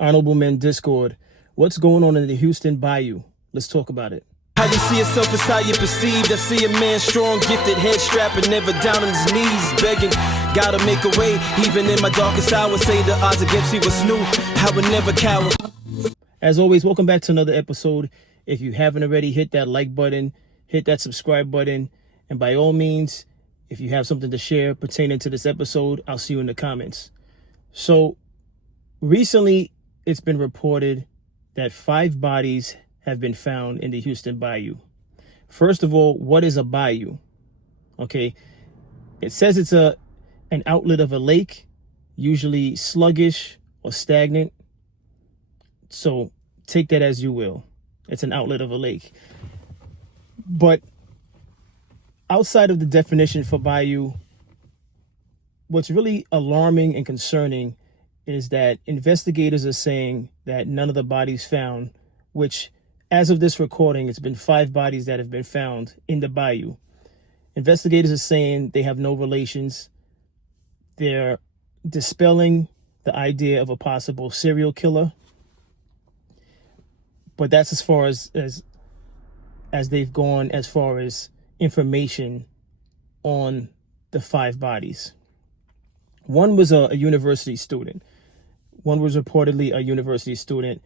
Honorable Men Discord. What's going on in the Houston Bayou? Let's talk about it. How you see yourself is how you perceived. I see a man strong, gifted, head strapping, never down on his knees, begging. Gotta make a way, even in my darkest hour. Say the odds against me was new. I would never cower. As always, welcome back to another episode. If you haven't already, hit that like button, hit that subscribe button, and by all means, if you have something to share pertaining to this episode, I'll see you in the comments. So, recently, it's been reported that 5 bodies have been found in the Houston Bayou. First of all, what is a bayou? Okay, it says it's an outlet of a lake, usually sluggish or stagnant. So take that as you will. It's an outlet of a lake. But outside of the definition for bayou, what's really alarming and concerning is that investigators are saying that none of the bodies found, which as of this recording, it's been 5 bodies that have been found in the bayou. Investigators are saying they have no relations. They're dispelling the idea of a possible serial killer. But that's as far as they've gone as far as information on the 5 bodies. One was a university student. One was reportedly a university student.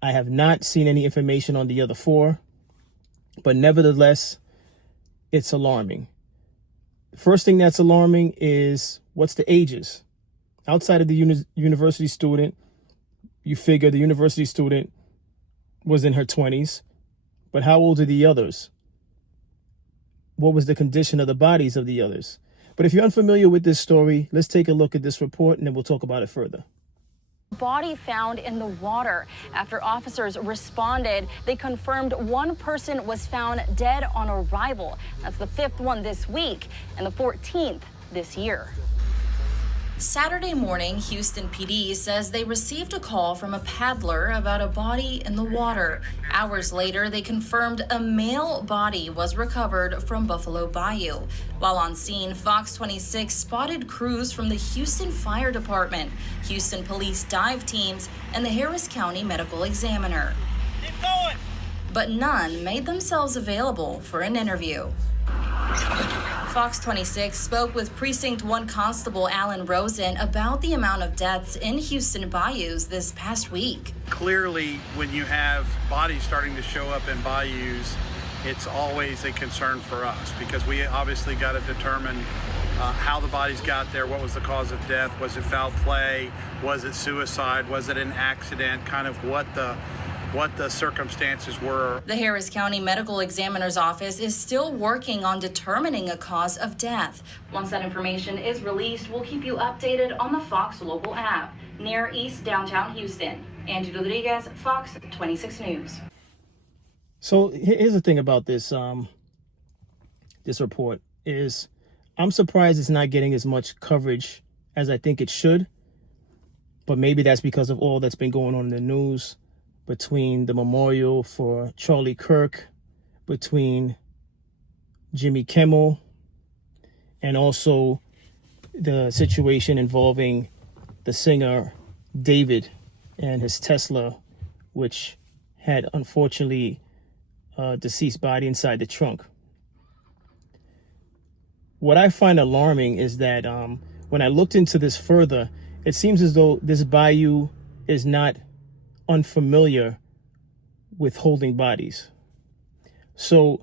I have not seen any information on the other 4, but nevertheless, it's alarming. First thing that's alarming is what's the ages? Outside of the university student, you figure the university student was in her 20s, but how old are the others? What was the condition of the bodies of the others? But if you're unfamiliar with this story, let's take a look at this report and then we'll talk about it further. Body found in the water. After officers responded, they confirmed one person was found dead on arrival. That's the 5th one this week and the 14th this year. Saturday morning, Houston PD says they received a call from a paddler about a body in the water. Hours later, they confirmed a male body was recovered from Buffalo Bayou. While on scene, Fox 26 spotted crews from the Houston Fire Department, Houston Police dive teams, and the Harris County Medical Examiner. Keep going. But none made themselves available for an interview. Fox 26 spoke with Precinct 1 Constable Alan Rosen about the amount of deaths in Houston bayous this past week. Clearly, when you have bodies starting to show up in bayous, it's always a concern for us because we obviously got to determine how the bodies got there, what was the cause of death, was it foul play, was it suicide, was it an accident, kind of what the circumstances were. The Harris County Medical Examiner's Office is still working on determining a cause of death. Once that information is released, we'll keep you updated on the Fox local app. Near East Downtown Houston. Angie Rodriguez, Fox 26 News. So here's the thing about this this report is I'm surprised it's not getting as much coverage as I think it should. But maybe that's because of all that's been going on in the news between the memorial for Charlie Kirk, between Jimmy Kimmel, and also the situation involving the singer David and his Tesla, which had unfortunately a deceased body inside the trunk. What I find alarming is that when I looked into this further, it seems as though this bayou is not unfamiliar with holding bodies. So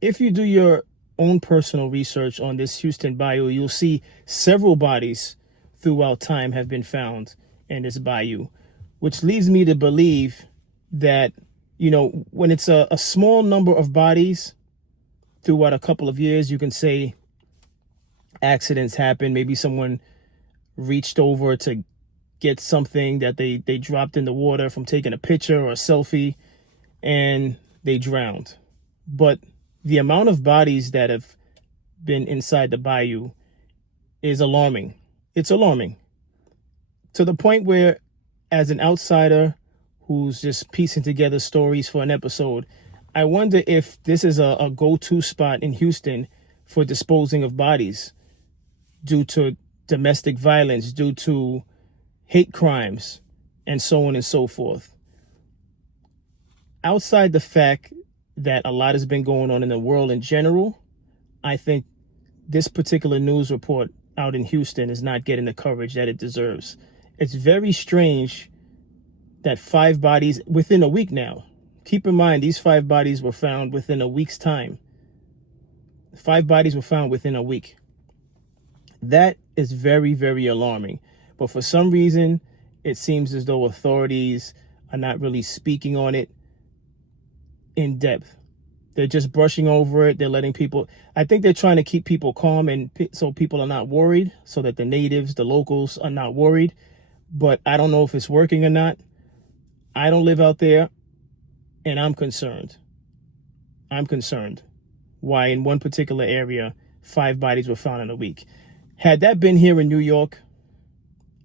if you do your own personal research on this Houston Bayou, you'll see several bodies throughout time have been found in this bayou, which leads me to believe that, you know, when it's a small number of bodies throughout a couple of years, you can say accidents happen. Maybe someone reached over to get something that they dropped in the water from taking a picture or a selfie and they drowned. But the amount of bodies that have been inside the bayou is alarming. It's alarming to the point where, as an outsider who's just piecing together stories for an episode, I wonder if this is a go-to spot in Houston for disposing of bodies due to domestic violence, due to hate crimes, and so on and so forth. Outside the fact that a lot has been going on in the world in general, I think this particular news report out in Houston is not getting the coverage that it deserves. It's very strange that 5 bodies within a week now. Keep in mind, these 5 bodies were found within a week's time. 5 bodies were found within a week. That is very, very alarming. But for some reason, it seems as though authorities are not really speaking on it in depth. They're just brushing over it. They're letting people, I think they're trying to keep people calm and so people are not worried, so that the natives, the locals are not worried. But I don't know if it's working or not. I don't live out there, and I'm concerned. I'm concerned why in one particular area 5 bodies were found in a week. Had that been here in New York,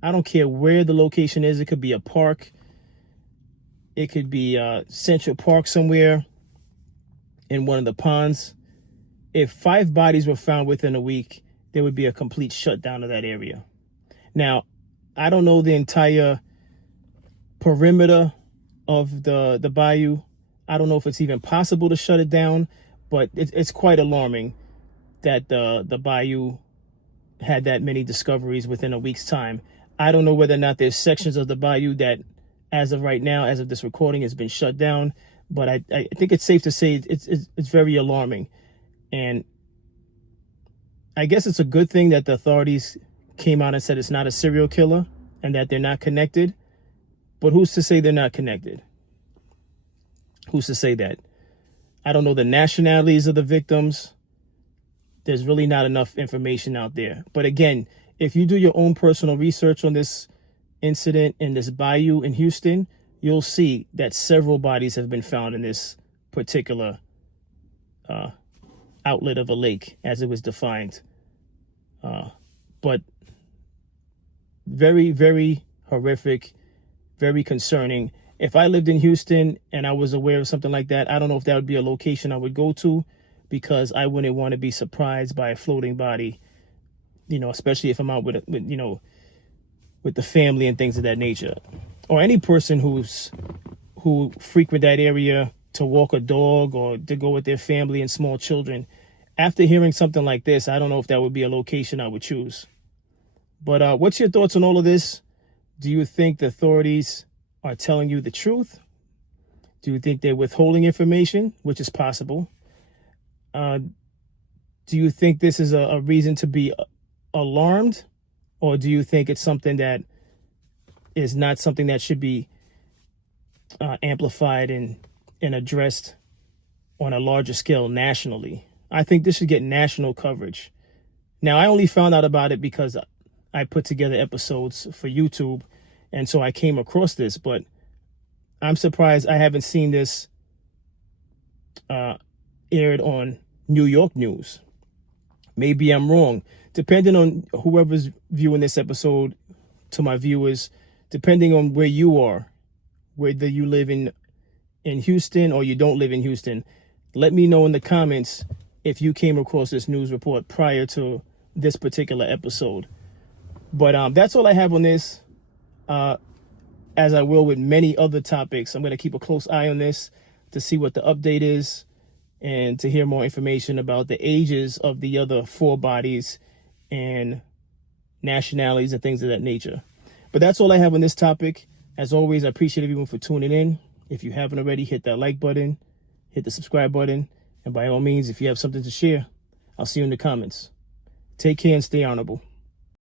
I don't care where the location is. It could be a park. It could be Central Park somewhere in one of the ponds. If 5 bodies were found within a week, there would be a complete shutdown of that area. Now, I don't know the entire perimeter of the bayou. I don't know if it's even possible to shut it down, but it's quite alarming that the bayou had that many discoveries within a week's time. I don't know whether or not there's sections of the bayou that, as of right now, as of this recording, has been shut down, but I think it's safe to say it's very alarming. And I guess it's a good thing that the authorities came out and said it's not a serial killer and that they're not connected. But who's to say they're not connected? Who's to say that? I don't know the nationalities of the victims. There's really not enough information out there. But again, if you do your own personal research on this incident in this bayou in Houston, you'll see that several bodies have been found in this particular outlet of a lake, as it was defined. But very, very horrific, very concerning. If I lived in Houston and I was aware of something like that, I don't know if that would be a location I would go to, because I wouldn't want to be surprised by a floating body, especially if I'm out with the family and things of that nature, or any person who frequent that area to walk a dog or to go with their family and small children. After hearing something like this, I don't know if that would be a location I would choose. But what's your thoughts on all of this? Do you think the authorities are telling you the truth? Do you think they're withholding information, which is possible? Do you think this is a reason to be alarmed? Or do you think it's something that is not something that should be amplified and addressed on a larger scale nationally? I think this should get national coverage. Now, I only found out about it because I put together episodes for YouTube, and so I came across this, but I'm surprised I haven't seen this aired on New York news. Maybe I'm wrong. Depending on whoever's viewing this episode, to my viewers, depending on where you are, whether you live in Houston or you don't live in Houston, let me know in the comments if you came across this news report prior to this particular episode. But that's all I have on this. As I will with many other topics, I'm going to keep a close eye on this to see what the update is and to hear more information about the ages of the other 4 bodies and nationalities and things of that nature. But that's all I have on this topic. As always, I appreciate everyone for tuning in. If you haven't already, hit that like button, hit the subscribe button, and by all means, if you have something to share, I'll see you in the comments. Take care and stay honorable.